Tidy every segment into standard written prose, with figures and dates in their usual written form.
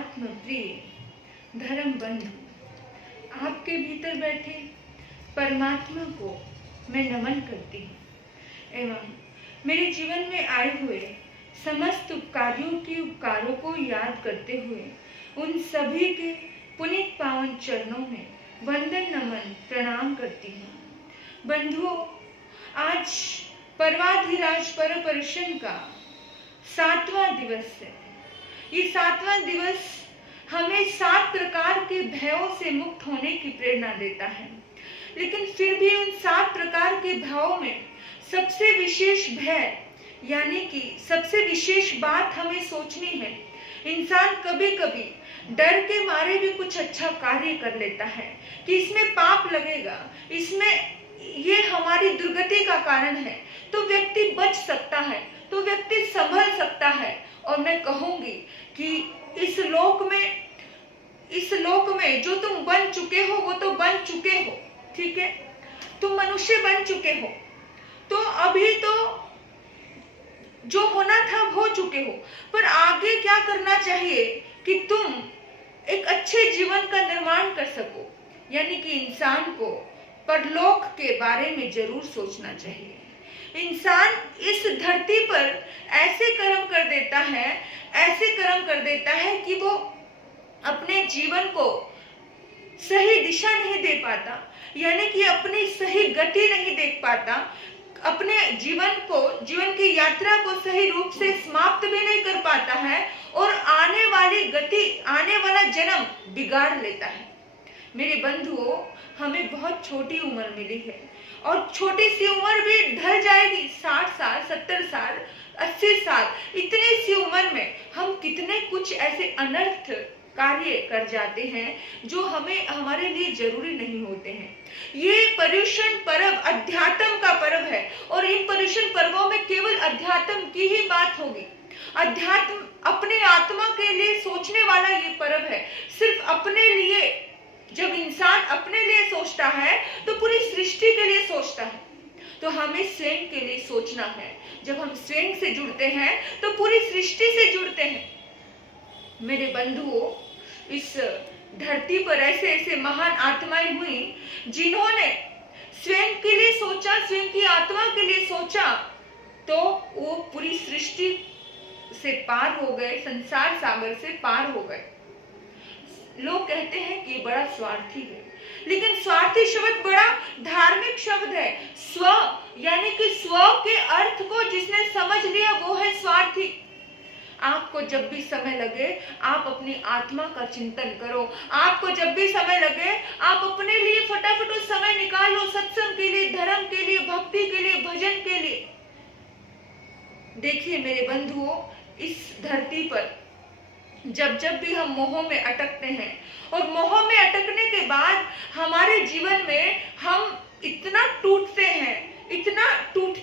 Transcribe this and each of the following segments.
आत्म प्रिय धर्म बंधु, आपके भीतर बैठे परमात्मा को मैं नमन करती हूँ एवं मेरे जीवन में आए हुए समस्त उपकारों को याद करते हुए उन सभी के पुनीत पावन चरणों में वंदन नमन प्रणाम करती हूँ। बंधुओं, आज पर्वाधिराज पर परिश्रम का 7वां दिवस है। ये 7वां दिवस हमें 7 प्रकार के भयों से मुक्त होने की प्रेरणा देता है, लेकिन फिर भी उन 7 प्रकार के भयों में सबसे विशेष भय यानी कि सबसे विशेष बात हमें सोचनी है। इंसान कभी कभी डर के मारे भी कुछ अच्छा कार्य कर लेता है कि इसमें पाप लगेगा, इसमें ये हमारी दुर्गति का कारण है, तो व्यक्ति बच सकता है, तो व्यक्ति संभल सकता है। और मैं कहूंगी कि इस लोक में जो तुम बन चुके हो वो तो बन चुके हो, ठीक है, तुम मनुष्य बन चुके हो, तो अभी तो जो होना था हो चुके हो, पर आगे क्या करना चाहिए कि तुम एक अच्छे जीवन का निर्माण कर सको। यानी कि इंसान को परलोक के बारे में जरूर सोचना चाहिए। इंसान इस धरती पर ऐसे कर्म कर देता है कि वो अपने जीवन को सही दिशा नहीं दे पाता, यानी कि अपनी सही गति नहीं देख पाता, अपने जीवन की यात्रा को सही रूप से समाप्त भी नहीं कर पाता है और आने वाला जन्म बिगाड़ लेता है। मेरे बंधुओं, हमें बहुत छोटी उम्र मिली है और छोटी सी उम्र भी ढल जाएगी। 60 साल, 70 साल, 80 साल, इतनी सी उम्र में हम कितने कुछ ऐसे अनर्थ कार्य कर जाते हैं जो हमारे लिए जरूरी नहीं होते हैं। ये पर्युषण पर्व अध्यात्म का पर्व है और इन पर्युषण पर्वों में केवल अध्यात्म की ही बात होगी। अध्यात्म अपने आत्मा के लिए सोचने वाला ये पर्व है। सिर्फ अपने लिए, जब इंसान अपने लिए सोचता है तो पूरी सृष्टि के लिए सोचता है, तो हमें स्वयं के लिए सोचना है। जब हम स्वयं से जुड़ते हैं तो पूरी सृष्टि से जुड़ते हैं। मेरे बंधुओं, इस धरती पर ऐसे महान आत्माएं हुई जिन्होंने स्वयं के लिए सोचा, स्वयं की आत्मा के लिए सोचा, तो वो पूरी सृष्टि से पार हो गए, संसार सागर से पार हो गए। लोग कहते हैं कि बड़ा स्वार्थी है, लेकिन स्वार्थी शब्द बड़ा धार्मिक शब्द है। स्व यानी कि स्व के अर्थ को जिसने समझ लिया वो है स्वार्थी। आपको जब भी समय लगे आप अपनी आत्मा का चिंतन करो। आपको जब भी समय लगे आप अपने लिए फटाफट उस समय निकाल लो, सत्संग के लिए, धर्म के लिए, भक्ति के लिए, भजन के लिए। देखिए मेरे बंधुओं, इस धरती पर जब भी हम मोह में अटकते हैं और मोह में अटकने के बाद हमारे जीवन में हम इतना टूटते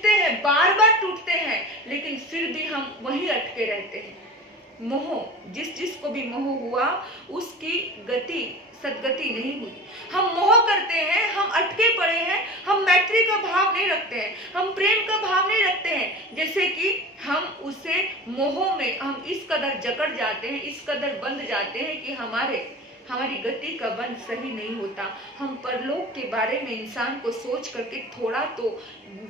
हैं, बार बार टूटते हैं, लेकिन फिर भी हम वहीं अटके रहते हैं। मोह, जिसको भी मोह हुआ उसकी सदगति नहीं हुई। हम मोह करते हैं, हम अटके पड़े हैं, हम मैत्री का भाव नहीं रखते हैं, हम प्रेम का भाव नहीं रखते हैं। जैसे कि हम उसे मोह में हम इस कदर जकड़ जाते हैं, इस कदर बंध जाते हैं कि हमारी गति का बंध सही नहीं होता। हम परलोक के बारे में इंसान को सोच करके थोड़ा तो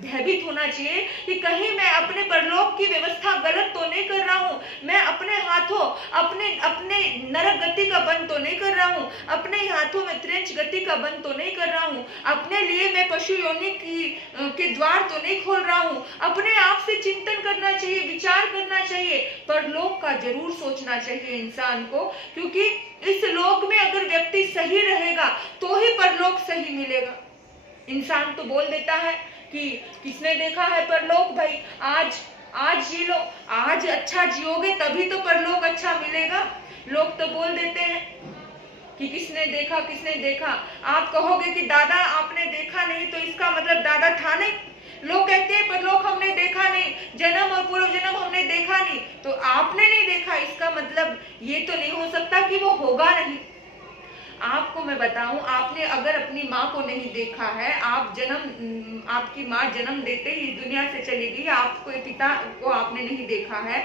भयभीत होना चाहिए कि कहीं मैं अपने परलोक की व्यवस्था गलत तो नहीं कर रहा हूँ, मैं अपने हाथों अपने नरक गति का बंद तो नहीं कर रहा हूँ, अपने हाथों में त्रेंच गति का बंद तो नहीं कर रहा हूँ, अपने लिए मैं पशु योनि के द्वार तो नहीं खोल रहा हूँ। अपने आप से चिंतन करना चाहिए, विचार करना चाहिए, परलोक का जरूर सोचना चाहिए इंसान को, क्योंकि इस लोक में अगर व्यक्ति सही रहेगा तो ही परलोक सही मिलेगा। इंसान तो बोल देता है कि किसने देखा है परलोक, भाई आज जी लो, आज अच्छा जियोगे तभी तो परलोक अच्छा मिलेगा। लोग तो बोल देते हैं कि किसने देखा। आप कहोगे कि दादा आपने देखा नहीं तो इसका मतलब दादा था नहीं। लोग कहते हैं परलोक हमने देखा नहीं, जन्म और पूर्व जन्म हमने देखा नहीं, तो आपने नहीं देखा इसका मतलब ये तो नहीं हो सकता कि वो होगा नहीं। आपको मैं बताऊं, आपने अगर अपनी माँ को नहीं देखा है, आपकी माँ जन्म देते ही इस दुनिया से चली गई, आपको पिता को आपने नहीं देखा है,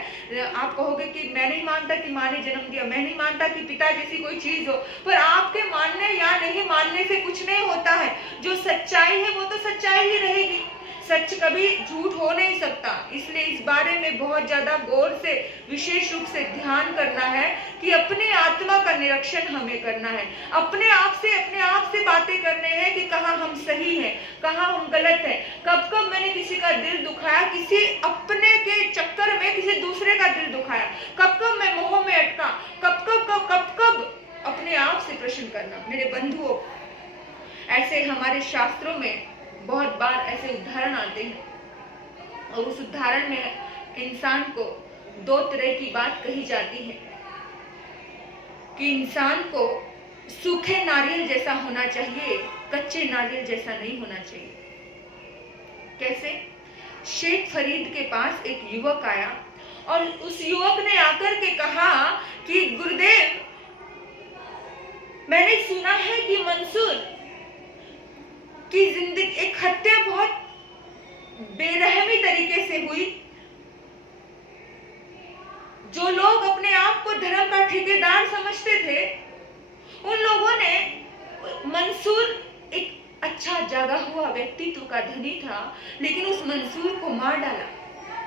आप कहोगे कि मैं नहीं मानता कि माँ ने जन्म दिया, मैं नहीं मानता कि पिता जैसी कोई चीज हो, पर आपके मानने या नहीं मानने से कुछ नहीं होता है। जो सच्चाई है वो तो सच्चाई ही रहेगी, सच कभी झूठ हो नहीं सकता। इसलिए इस बारे में बहुत ज्यादा गौर से, विशेष रूप से ध्यान करना है कि अपने आत्मा का निरीक्षण हमें करना है, अपने आप से बातें करने हैं कि कहाँ हम सही हैं, कहाँ हम गलत हैं। कब कब मैंने किसी का दिल दुखाया, किसी अपने के चक्कर में किसी दूसरे का दिल दुखाया, कब कब मैं मोह में अटका, कब कब अपने आप से प्रश्न करना। मेरे बंधुओं, ऐसे हमारे शास्त्रों में बहुत बार ऐसे उदाहरण आते हैं और उस उदाहरण में इंसान को दो तरह की बात कही जाती है कि इंसान को सूखे नारियल जैसा होना चाहिए, कच्चे नारियल जैसा नहीं होना चाहिए। कैसे? शेख फरीद के पास एक युवक आया और उस युवक ने आकर के कहा कि गुरुदेव, मैंने सुना है कि मंसूर की जिंदगी, एक हत्या बहुत बेरहमी तरीके से हुई। जो लोग अपने आप को धर्म का ठेकेदार समझते थे, उन लोगों ने, मंसूर एक अच्छा जागा हुआ व्यक्तित्व का धनी था, लेकिन उस मंसूर को मार डाला।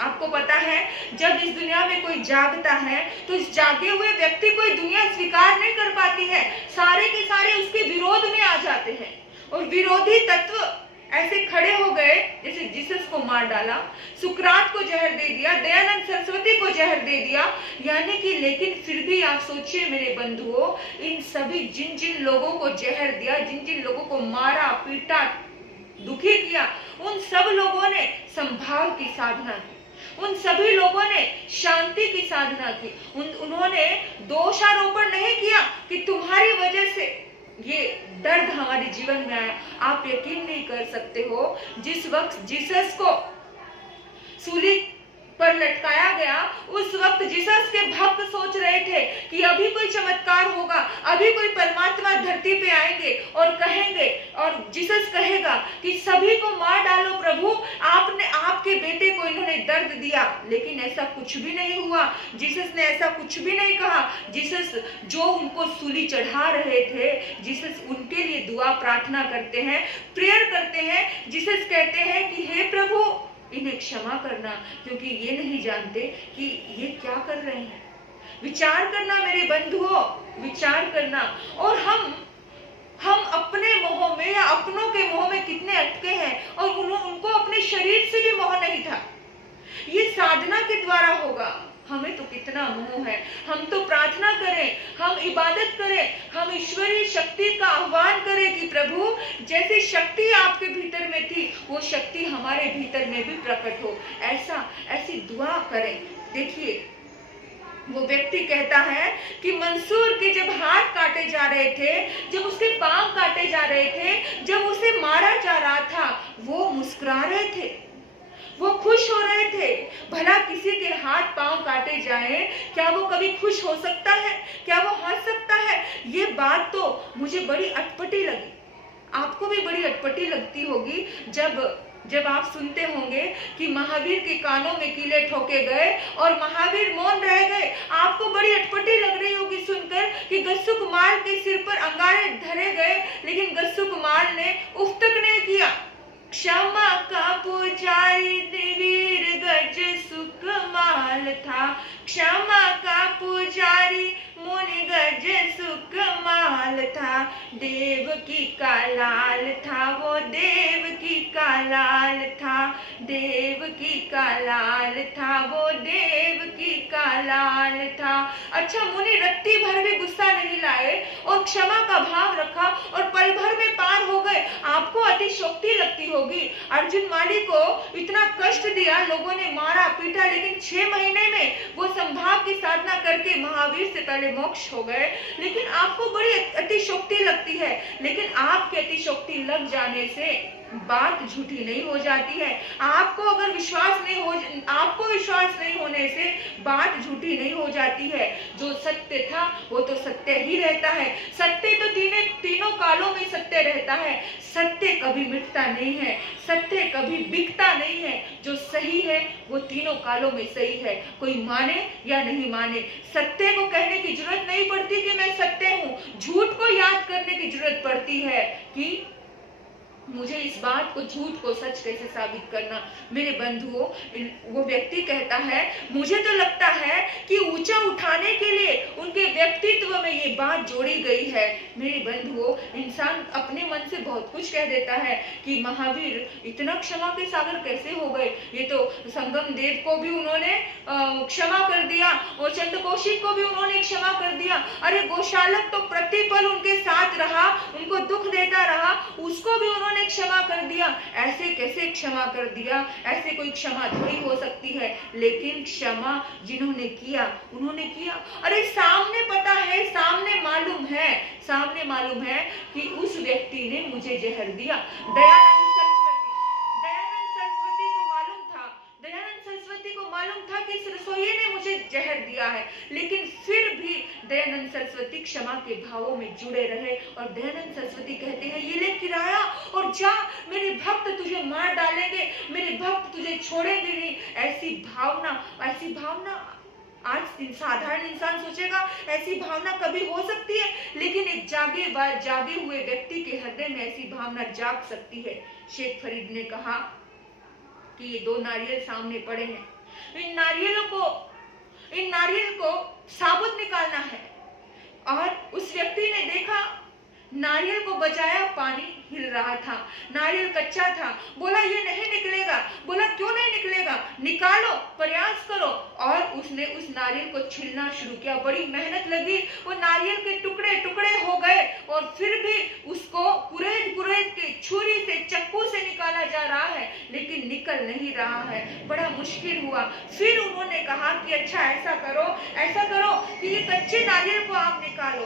आपको पता है, जब इस दुनिया में कोई जागता है तो इस जागे हुए व्यक्ति को दुनिया स्वीकार नहीं कर पाती है, सारे के सारे उसके विरोध में आ जाते हैं और विरोधी तत्व ऐसे खड़े हो गए जैसे जीसस को मार डाला, सुकरात को जहर दे दिया, दयानंद सरस्वती को जहर दे दिया, यानी कि। लेकिन फिर भी आप सोचिए मेरे बंधुओं, इन सभी जिन जिन लोगों को जहर दिया, जिन जिन लोगों को मारा, पीटा, दुखी किया, उन सब लोगों ने संभाव की साधना की, उन सभी लोगों ने शांति की साधना की। उन्होंने दोषारोपण नहीं किया कि तुम्हारी वजह से ये दर्द हमारे जीवन में आया। आप यकीन नहीं कर सकते हो, जिस वक्त जीसस को सूली पर लटकाया गया, उस वक्त जीसस के भक्त सोच रहे थे कि अभी कोई चमत्कार होगा, अभी कोई परमात्मा धरती पे आएंगे और कहेंगे, और जीसस कहेगा कि सभी को मार डालो प्रभु, आपने आपके बेटे को इन्होंने दर्द दिया। लेकिन ऐसा कुछ भी नहीं हुआ, जीसस ने ऐसा कुछ भी नहीं कहा। जीसस जो उनको सूली चढ़ा रहे थे, जीसस उनके लिए दुआ प्रार्थना करते हैं, प्रेयर करते हैं। जीसस कहते हैं कि हे प्रभु, इन्हें क्षमा करना, क्योंकि ये नहीं जानते कि ये क्या कर रहे हैं। विचार करना मेरे बंधुओं, विचार करना। और हम अपने मोह में या अपनों के मोह में कितने अटके हैं, और उनको अपने शरीर से भी मोह नहीं था। ये साधना के द्वारा होगा। हमें तो कितना मोह है। हम तो प्रार्थना करें, हम इबादत करें, हम ईश्वरीय शक्ति का आह्वान करें कि प्रभु, जैसी शक्ति आपके भीतर में थी, वो शक्ति हमारे भीतर में भी प्रकट हो। ऐसी दुआ करें। देखिए, वो व्यक्ति कहता है कि मंसूर के जब हाथ काटे जा रहे थे, जब उसके पांव काटे जा रहे थे, जब उसे मारा जा रहा था, वो मुस्कुरा रहे थे, वो खुश हो रहे थे। भला किसी के हाथ पांव काटे जाएं, क्या वो कभी खुश हो सकता है? क्या वो हंस सकता है? ये बात तो मुझे बड़ी अटपटी लगी। आपको भी बड़ी अटपटी लगती होगी जब आप सुनते होंगे कि महावीर के कानों में कीले ठोके गए और महावीर मौन रह गए। आपको बड़ी अटपटी लग रही होगी सुनकर कि गस्सु कुमार के सिर पर अंगारे धरे गए, लेकिन गस्सु कुमार ने उफ तक नहीं किया। क्षमा का पुजारी वीर गज सुकमाल था, क्षमा का पुजारी मुनि गज सुकमाल था। देवकी का लाल था, वो देवकी का लाल था, देवकी का लाल था, वो देवकी का लाल था। अच्छा, मुनि रत्ती भर भी गुस्सा नहीं लाए और क्षमा का भाव रखा और पल भर में पार हो गए। आपको अतिशयोक्ति लगती होगी, अर्जुन माली को इतना कष्ट दिया, लोगों ने मारा पीटा, लेकिन 6 महीने में वो संभाव की साधना करके महावीर से पहले मोक्ष हो गए। लेकिन आपको बड़ी अतिशयोक्ति लगती है, लेकिन आपकी अतिशयोक्ति लग जाने से बात झूठी नहीं हो जाती है। आपको अगर विश्वास नहीं हो, आपको विश्वास नहीं होने से बात झूठी नहीं हो जाती है। जो सत्य था वो तो सत्य ही रहता है। सत्य तो तीनों कालों में सत्य रहता है। सत्य कभी मिटता नहीं है, सत्य कभी बिकता नहीं है। जो सही है वो तीनों कालों में सही है, कोई माने या नहीं माने। सत्य को कहने की जरूरत नहीं पड़ती कि मैं सत्य हूँ, झूठ को याद करने की जरूरत पड़ती है कि मुझे इस बात को, झूठ को सच कैसे साबित करना। मेरे बंधुओं, वो व्यक्ति कहता है, मुझे तो लगता है कि ऊंचा उठाने के लिए उनके व्यक्तित्व में ये बात जोड़ी गई है। मेरे बंधुओं, इंसान अपने मन से बहुत कुछ कह देता है कि महावीर इतना क्षमा के सागर कैसे हो गए, ये तो संगम देव को भी उन्होंने क्षमा कर दिया और चंद्रकौशिक को भी उन्होंने क्षमा कर दिया। अरे गोशालक तो प्रतिपल उनके साथ रहा, उनको दुख देता रहा, उसको भी उन्होंने क्षमा कर दिया। ऐसे कैसे क्षमा कर दिया? ऐसे कोई क्षमा थोड़ी हो सकती है। लेकिन क्षमा जिन्होंने किया उन्होंने किया। अरे सामने पता है, सामने मालूम है कि उस व्यक्ति ने मुझे जहर दिया। दयानंद सरस्वती को मालूम था कि इस रसोइये ने मुझे जहर दिया है, लेकिन फिर भी दयानंद सरस्वती क्षमा के भावों में जुड़े रहे। और दयानंद सरस्वती कहते हैं, ये ले किराया और जा, मेरे भक्त तुझे मार डालेंगे, मेरे भक्त तुझे छोड़ेंगे नहीं। ऐसी भावना आज साधारण इंसान सोचेगा ऐसी भावना कभी हो सकती है, लेकिन एक जागे हुए व्यक्ति के हृदय में ऐसी भावना जाग सकती है। शेख फरीद ने कहा कि ये 2 नारियल सामने पड़े हैं, इन नारियल को साबुत निकालना है। और उस व्यक्ति ने देखा, नारियल को बचाया, पानी हिल रहा था, नारियल कच्चा था। बोला ये नहीं निकलेगा। बोला क्यों नहीं निकलेगा? निकालो, प्रयास करो। और उसने उस नारियल को छीलना शुरू किया। बड़ी मेहनत लगी, वो नारियल के टुकड़े टुकड़े हो गए और फिर भी उसको कुरेद के छुरी से, चक्कू से निकाला जा रहा है, लेकिन निकल नहीं रहा है। बड़ा मुश्किल हुआ। फिर उन्होंने कहा कि अच्छा ऐसा करो कि ये कच्चे नारियल को आप निकालो।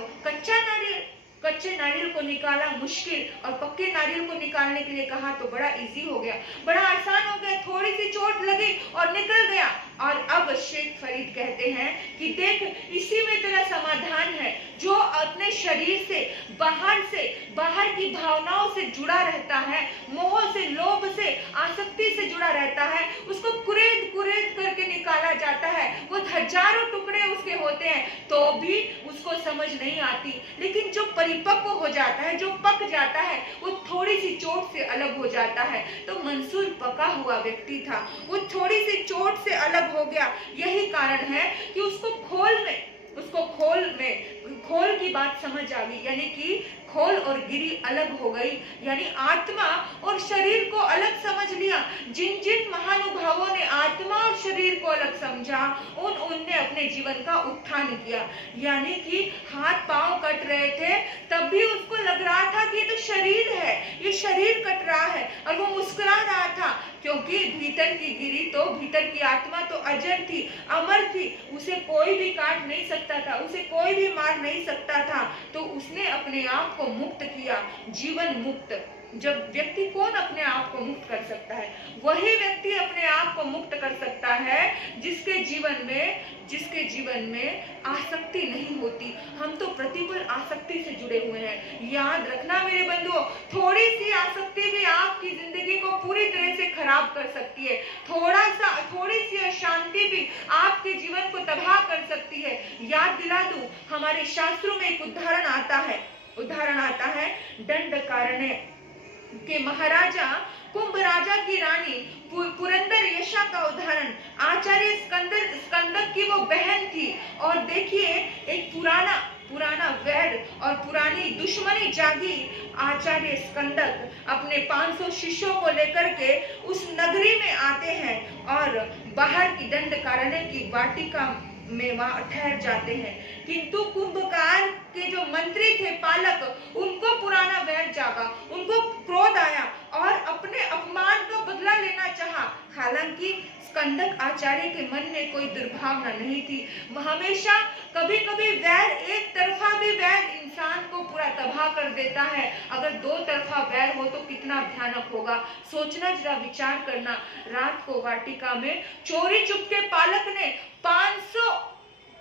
कच्चे नारियल को निकाला मुश्किल, और पक्के नारियल को निकालने के लिए कहा तो बड़ा इजी हो गया, बड़ा आसान हो गया। थोड़ी सी चोट लगी और निकल गया। और अब शेख फरीद कहते हैं कि देख, इसी में तेरा समाधान है। जो अपने शरीर से बाहर की भावनाओं से जुड़ा रहता है, मोह से, लोभ से, आसक्ति से जुड़ा रहता है, उसको कुरेद करके निकाला जाता है। वो हजारों टुकड़े उसके होते हैं तो भी उसको समझ नहीं आती। लेकिन जो परिपक्व हो जाता है, जो पक जाता है, वो थोड़ी सी चोट से अलग हो जाता है। तो मंसूर पका हुआ व्यक्ति था, वो थोड़ी सी चोट से अलग हो गया। यही कारण है कि उसको खोल की बात समझ आ गई, यानी कि खोल और गिरी अलग हो गई, यानी आत्मा और शरीर को अलग समझ लिया। जिन महानुभावों ने आत्मा और शरीर को अलग समझा, उनने अपने जीवन का उत्थान किया। यानी कि हाथ पांव कट रहे थे, तब भी उसको लग रहा था कि ये तो शरीर है, ये शरीर कट रहा है, और वो मुस्कुरा रहा था, क्योंकि भीतर की आत्मा तो अजर थी, अमर थी, उसे कोई भी काट नहीं सकता था, उसे कोई भी मार नहीं सकता था। तो उसने अपने आप को मुक्त किया, जीवन मुक्त। जब व्यक्ति कौन अपने आप को मुक्त कर सकता है? वही व्यक्ति अपने आप को मुक्त कर सकता है जिसके जीवन में आसक्ति नहीं होती। हम तो प्रतिकूल आसक्ति से जुड़े हुए हैं। याद रखना मेरे बंधुओं, थोड़ी सी आसक्ति भी आपकी जिंदगी को पूरी तरह से खराब कर सकती है। थोड़ी सी अशांति भी आपके जीवन को तबाह कर सकती है। याद दिला दूं, हमारे शास्त्रों में एक उदाहरण आता है दंडकारण्य के महाराजा कुंभ राजा की रानी पुरंदर यशा का उदाहरण। आचार्य स्कंदक की वो बहन थी, और देखिए एक पुराना वैर और पुरानी दुश्मनी जागी। आचार्य स्कंदक अपने 500 शिष्यों को लेकर के उस नगरी में आते हैं और बाहर की दंडकारण्य की वाटिका में वहां ठहर जाते हैं। किंतु कुंभकार के जो मंत्री थे, पालक, उनको पुराना वैर जागा, उनको क्रोध आया और अपने अपमान का बदला लेना चाहा। हालांकि स्कंदक आचार्य के मन में कोई दुर्भावना नहीं थी। हमेशा कभी कभी वैर, एक तरफा भी वैर इंसान को पूरा तबाह कर देता है। अगर दो तरफा वैर हो तो कितना भयानक होगा। सोचना, जरा विचार करना। रात को वाटिका में चोरी चुपके पालक ने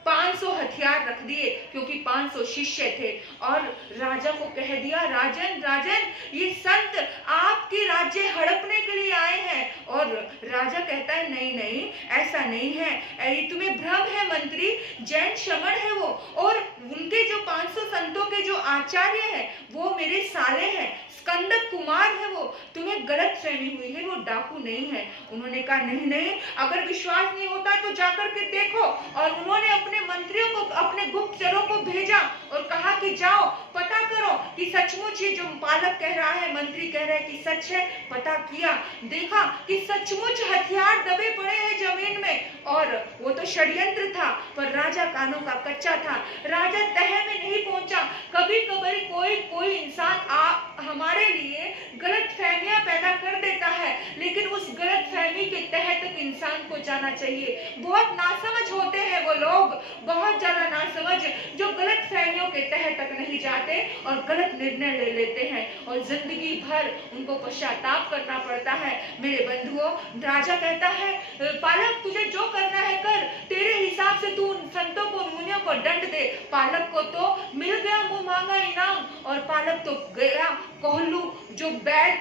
500 हथियार रख दिए, क्योंकि 500 शिष्य थे, और राजा को कह दिया, राजन राजन, ये संत आपकी राज्य हड़पने के लिए आए हैं। और राजा कहता है, नहीं नहीं, ऐसा नहीं है, ये तुम्हें भ्रम है मंत्री, जैन श्रमण है वो, और उनके जो 500 संतों के जो आचार्य हैं वो मेरे साले हैं, स्कंदक कुमार है वो, तुम्हें गलत फहमी हुई है, वो डाकू नहीं है। उन्होंने कहा, नहीं नहीं, अगर विश्वास नहीं होता तो जाकर के देखो। और उन्होंने अपने मंत्रियों को, अपने गुप्तचरों को भेजा और कहा कि जाओ पता करो कि सचमुच ये जो पालक कह रहा है, मंत्री कह रहा है कि सच है। पता किया, देखा कि सचमुच हथियार दबे पड़े हैं जमीन में, और वो तो षड्यंत्र था, पर राजा कानों का कच्चा था, राजा तह में नहीं पहुंचा। कभी कभी कोई इंसान हमारे लिए गलत फहमियां पैदा कर देता है, लेकिन उस गलत फहमी के तह तक इंसान को जाना चाहिए। बहुत नासमझ होते हैं वो लोग, बहुत ज्यादा नासमझ, जो गलत फहमियों के तह तक नहीं जाते और गलत निर्णय ले लेते हैं, और जिंदगी भर उनको पश्चाताप करना पड़ता है। मेरे बंधुओं, राजा कहता है, पालक तुझे जो करना है कर, तेरे हिसाब से तू उन संतों को, मुनियों को दंड दे। पालक को तो मिल गया मुंह मांगा इनाम, और पालक तो गया कोहलू, जो बैल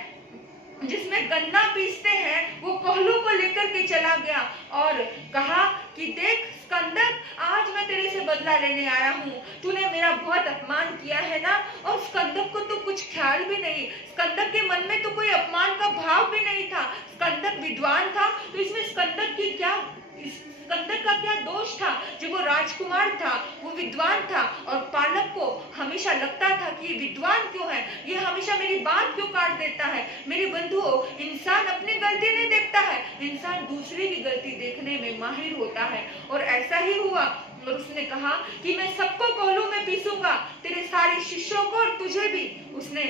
जिसमें गन्ना पीसते हैं, वो कोहलू को लेकर के चला गया और कहा कि देख स्कंदक, आज मैं तेरे से बदला लेने आया हूँ, तूने मेरा बहुत अपमान किया है ना। और स्कंदक को तो कुछ ख्याल भी नहीं, स्कंदक के मन में तो कोई अपमान का भाव भी नहीं था। स्कंदक विद्वान था, तो इसमें स्कंदक का क्या दोष था? जब वो राजकुमार था, वो विद्वान था, और पालक को हमेशा लगता था कि ये विद्वान क्यों है, ये हमेशा मेरी बात क्यों काट देता है। मेरे बंधुओं, इंसान अपनी गलती नहीं देखता है, इंसान दूसरे की गलती देखने में माहिर होता है। और ऐसा ही हुआ, और उसने कहा कि मैं सबको कोहलू में पीसूंगा, तेरे सारे शिष्यों को और तुझे भी। उसने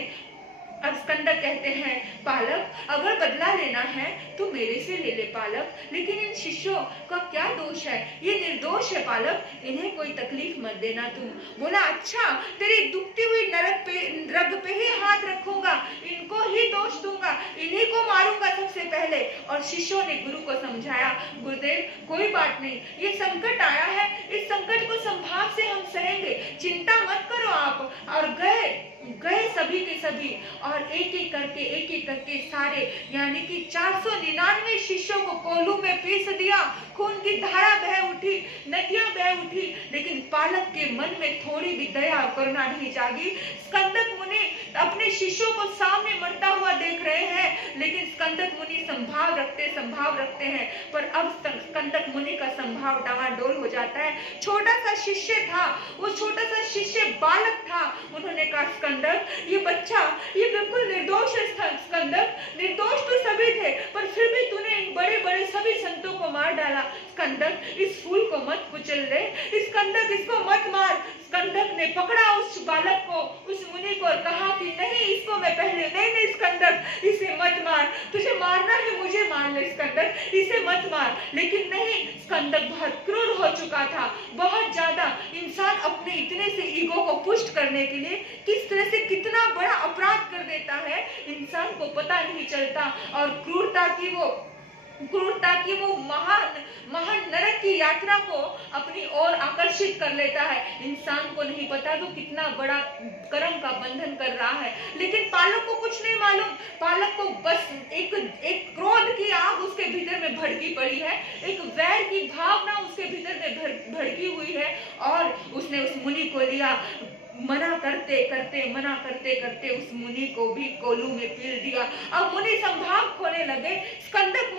अब स्कंदक कहते हैं, पालक अगर बदला लेना है तो मेरे से ले ले पालक, लेकिन इन शिष्यों का क्या दोष है, ये निर्दोष है पालक, इन्हें कोई तकलीफ मत देना तुम। बोला, अच्छा, तेरी दुखती हुई रग पे ही हाथ रखूंगा, इनको ही दोष दूंगा, इन्हीं को मारूंगा सबसे पहले। और शिष्यों ने गुरु को समझाया, गुरुदेव कोई बात नहीं, ये संकट आया है, इस संकट को संभाव से हम सहेंगे, चिंता मत करो आप। और गए सभी के सभी, और एक एक करके सारे, यानी कि 499 शिष्यों को कोहलू में पीस दिया। खून की धारा बह उठी, नदियां बह उठी, लेकिन पालक के मन में थोड़ी भी दया और करुणा नहीं जागी। स्कंदक मुनि अपने शिष्यों को सामने मरता हुआ देख रहे हैं, लेकिन स्कंदक मुनि संभाव रखते हैं, पर अब स्कंदक मुनि का संभाव डामाडोल हो जाता है। छोटा सा शिष्य था, वो छोटा सा शिष्य बालक था। उन्होंने कहा, स्कंदक, ये बच्चा, ये बिल्कुल निर्दोष है। स्कंदक, निर्दोष तो सभी थे, पर फिर भी तूने इन बड़े बड़े सभी संतों को मार डाला। स्कंदक, इस फूल को मत कुचल दे, स्कंदक इसको मत मार। स्कंदक ने पकड़ा उस बालक को, उस मुनि को, और कहा कि नहीं, इसको मैं पहले, नहीं स्कंदक, इसे मत मार, तुझे मारना है मुझे मार ले स्कंदक, इसे मत मार। लेकिन नहीं, स्कंदक बहुत क्रूर हो चुका था, बहुत ज्यादा। इंसान अपने इतने से ईगो को पुष्ट करने के लिए किस तरह से कितना बड़ा अपराध कर देता है, इंसान को पता नहीं चलता। और क्रूरता की वो महान नरक की यात्रा को अपनी ओर आकर्षित कर लेता है। इंसान को नहीं पता तो कितना बड़ा कर्म का बंधन कर रहा है। लेकिन पालक को कुछ नहीं मालूम, पालक को बस एक क्रोध की आग उसके भीतर में भड़की पड़ी है, एक वैर की भावना उसके भीतर में भड़की हुई है, और उसने उस मुनि को लिया। मना करते उस मुनि को भी कोहलू में पील दिया। अब मुनि संभाव खोने लगे। स्कंदक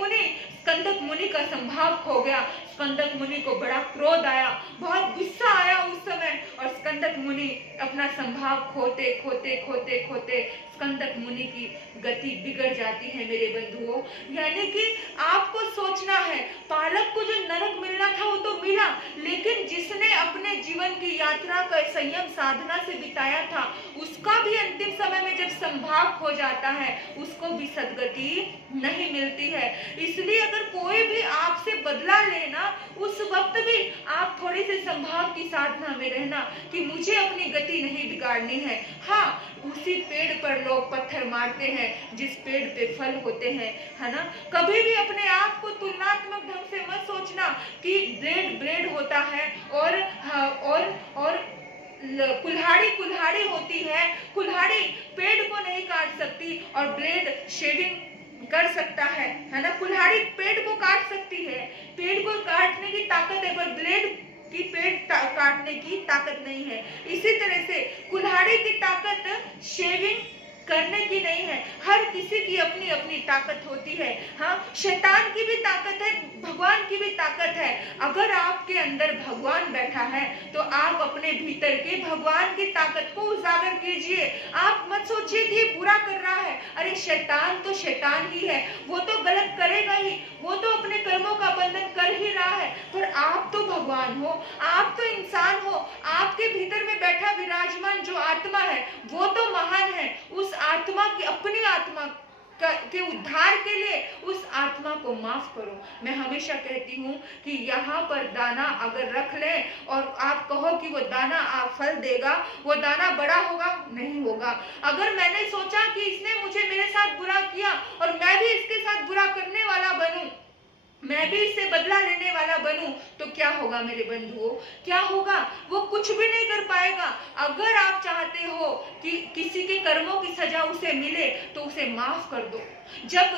मुनि का संभाव खो गया। स्कंदक मुनि को बड़ा क्रोध आया, बहुत गुस्सा आया उस समय, और स्कंदक मुनि अपना संभाव खोते खोते खोते खोते स्कंदक मुनि की गति बिगड़ जाती है मेरे बंधुओं। यानी कि आपको सोचना है, बालक को जो नरक मिलना था वो तो मिला, लेकिन जिसने अपने जीवन की यात्रा का संयम साधना से बिताया था, उसका भी अंतिम समय में जब संभाव खो जाता है, उसको भी सद्गति नहीं मिलती है। इसलिए अगर कोई भी आपसे बदला लेना, उस वक्त भी आप थोड़ी सी संभाव की साधना में रहना कि मुझे अपनी गति नहीं बिगाड़नी है। हाँ, उसी पेड़ पर लोग पत्थर मारते हैं जिस पेड़ पे फल होते हैं, है ना। कभी भी अपने आप को तुलनात्मक ढंग से मत सोचना कि ब्लेड ब्लेड होता है और कुल्हाड़ी कुल्हाड़ी होती है। कुल्हाड़ी पेड़ को नहीं काट सकती और ब्लेड शेविंग कर सकता है ना। कुल्हाड़ी पेड़ को काट सकती है, पेड़ को काटने की ताकत है, पर ब्लेड की पेड़ काटने की ताकत नहीं है। इसी तरह से कुल्हाड़ी की ताकत शेविंग करने की नहीं है। हर किसी की अपनी अपनी ताकत होती है। हाँ, शैतान की भी ताकत है, भगवान की भी ताकत है। अगर आपके अंदर भगवान बैठा है तो आप अपने भीतर के भगवान की ताकत को उजागर कीजिए। आप मत सोचिए कि ये बुरा कर रहा है, अरे शैतान तो शैतान ही है, वो तो गलत करेगा ही, वो तो अपने कर्मों का बंधन कर ही रहा है, पर आप तो भगवान हो, आप तो इंसान हो। आपके भीतर में बैठा विराजमान जो आत्मा है वो तो महान है। उस आत्मा की, अपनी आत्मा के उद्धार के लिए उस आत्मा को माफ करो। मैं हमेशा कहती हूँ कि यहाँ पर दाना अगर रख ले और आप कहो कि वो दाना आप फल देगा, वो दाना बड़ा होगा? नहीं होगा। अगर मैंने सोचा कि इसने मुझे मेरे साथ बुरा किया और मैं भी इसके साथ बुरा करने वाला बनूं, मैं भी इससे बदला लेने वाला बनूं, तो क्या होगा मेरे बंधुओं? क्या होगा? वो कुछ भी नहीं कर पाएगा। अगर आप चाहते हो कि किसी के कर्मों की सजा उसे मिले तो उसे माफ कर दो। जब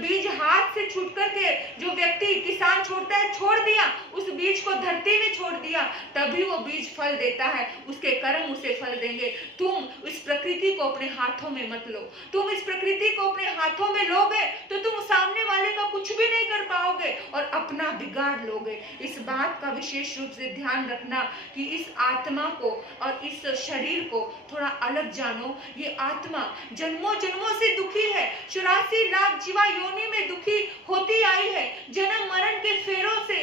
बीज हाथ से छूट करके जो व्यक्ति, किसान छोड़ता है, छोड़ दिया, उस बीज को धरती में छोड़ दिया, तभी वो बीज फल देता है, उसके कर्म उसे फल देंगे। तुम इस प्रकृति को अपने हाथों में मत लो। तुम इस प्रकृति को अपने हाथों में लोगे तो तुम सामने वाले का कुछ भी नहीं कर पाओगे और अपना बिगाड़ लोगे। इस बात का विशेष रूप से ध्यान रखना कि इस आत्मा को और इस शरीर को थोड़ा अलग जानो। ये आत्मा जन्मों जन्मों से दुखी है, 84 लाख जीवा योनि में दुखी होती आई है, जन्म मरण के फेरों से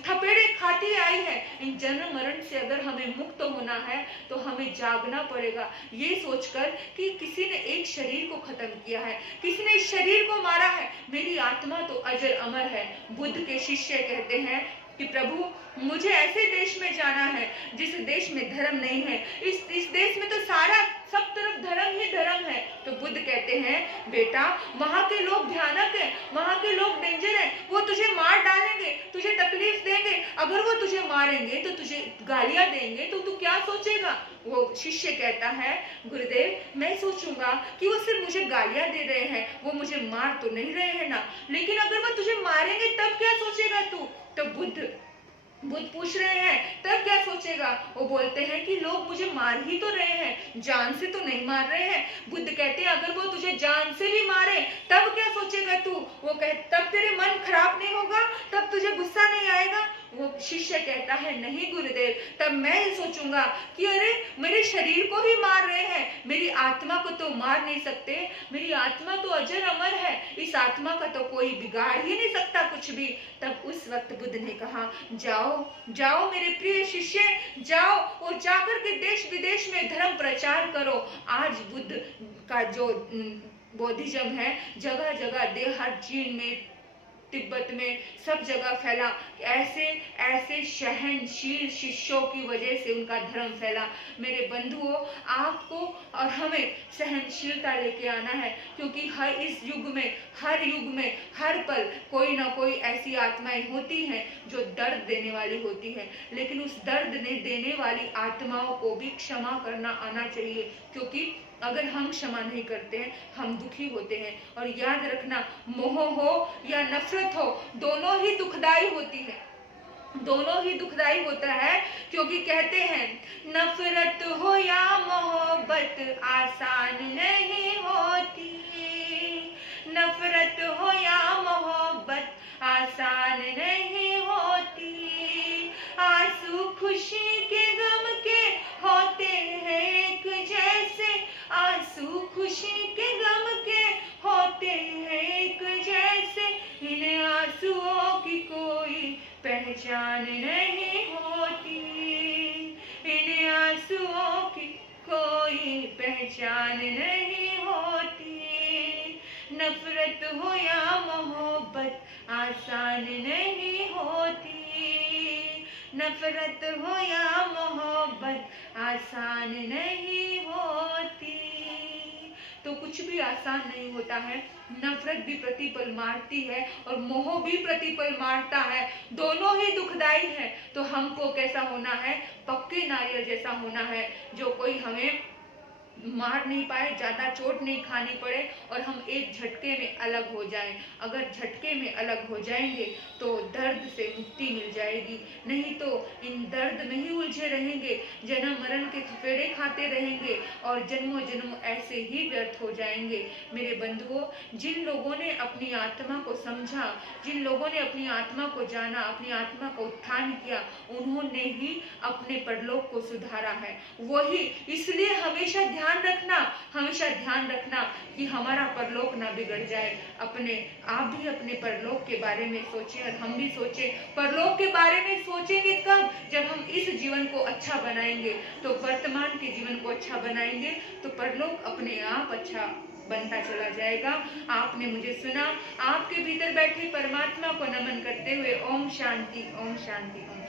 थपेड़े खाती आई है। इन जन्म मरण से अगर हमें मुक्त होना है तो हमें जागना पड़ेगा, ये सोचकर कि किसी ने एक शरीर को खत्म किया है, किसी ने इस शरीर को मारा है, मेरी आत्मा तो अजर अमर है। बुद्ध के शिष्य कहते हैं कि प्रभु, मुझे ऐसे देश में जाना है जिस देश में धर्म नहीं है। इस देश में तो सब तरफ धर्म ही धर्म है। तो बुद्ध कहते हैं, बेटा, वहां के लोग भयानक हैं, वहां के लोग डेंजर हैं, वो तुझे मार डालेंगे, तुझे तकलीफ देंगे। अगर वो तुझे मारेंगे तो तुझे गालियां देंगे तो तू क्या सोचेगा? वो शिष्य कहता है, गुरुदेव, मैं सोचूंगा कि वो सिर्फ मुझे गालियां दे रहे हैं, वो मुझे मार तो नहीं रहे हैं ना, लेकिन अगर वो तुझे मारेंगे तब क्या सोचेगा तू? तो बुद्ध पूछ रहे हैं, तब क्या सोचेगा? वो बोलते हैं कि लोग मुझे मार ही तो रहे हैं, जान से तो नहीं मार रहे हैं। बुद्ध कहते हैं, अगर वो तुझे जान से भी मारे तब क्या सोचेगा तू? वो तब तेरे मन खराब नहीं होगा, तब तुझे गुस्सा नहीं आएगा? वो शिष्य कहता है, नहीं गुरुदेव, तब मैं ये सोचूंगा कि अरे मेरे शरीर को ही मार रहे हैं, मेरी आत्मा को तो मार नहीं सकते, मेरी आत्मा तो अजर अमर है, इस आत्मा का तो कोई बिगाड़ ही नहीं सकता कुछ भी। तब उस वक्त बुद्ध ने कहा, जाओ जाओ मेरे प्रिय शिष्य, जाओ और जाकर के देश विदेश में धर्म प्रचार करो। आज बुद्ध का जो बौद्धिज्म है जगह जगह देहात, चीन में, तिब्बत में, सब जगह फैला। ऐसे सहनशील शिष्यों की वजह से उनका धर्म फैला। मेरे बंधुओं, आपको और हमें सहनशीलता लेके आना है, क्योंकि हर युग में हर पल कोई ना कोई ऐसी आत्माएं होती हैं जो दर्द देने वाली होती है, लेकिन उस दर्द ने देने वाली आत्माओं को भी क्षमा करना आना चाहिए, क्योंकि अगर हम क्षमा नहीं करते हैं हम दुखी होते हैं। और याद रखना, मोह हो या नफरत हो, दोनों ही दुखदाई होती है, दोनों ही दुखदाई होता है, क्योंकि कहते हैं नफरत हो या मोहब्बत आसान नहीं होती, नफरत हो या मोहब्बत आसान नहीं होती, आंसू खुशी के गम के होते हैं पहचान नहीं होती। नफरत हो या मोहब्बत आसान नहीं होती। नफरत हो या मोहब्बत आसान नहीं होती। तो कुछ भी आसान नहीं होता है। नफरत भी प्रतिपल मारती है और मोह भी प्रतिपल मारता है। दोनों ही दुखदाई है। तो हमको कैसा होना है? पक्के नारियल जैसा होना है, जो कोई हमें मार नहीं पाए, ज्यादा चोट नहीं खानी पड़े और हम एक झटके में अलग हो जाएं। अगर झटके में अलग हो जाएंगे तो दर्द से मुक्ति मिल जाएगी, नहीं तो इन दर्द में ही उलझे रहेंगे, जन्म मरण के थपेड़े खाते रहेंगे और जन्मों जन्म ऐसे ही व्यर्थ हो जाएंगे। मेरे बंधुओं, जिन लोगों ने अपनी आत्मा को समझा, जिन लोगों ने अपनी आत्मा को जाना, अपनी आत्मा का उत्थान किया, उन्होंने ही अपने परलोक को सुधारा है। वही इसलिए हमेशा ध्यान रखना कि हमारा परलोक ना बिगड़ जाए। आप भी अपने परलोक के बारे में सोचें और हम भी सोचें। परलोक के बारे में सोचेंगे कब? जब हम इस जीवन को अच्छा बनाएंगे। तो वर्तमान के जीवन को अच्छा बनाएंगे तो परलोक अपने आप अच्छा बनता चला जाएगा। आपने मुझे सुना। आपके भीतर बैठे परमात्मा को नमन करते हुए ओम शांति, ओम शांति, ओम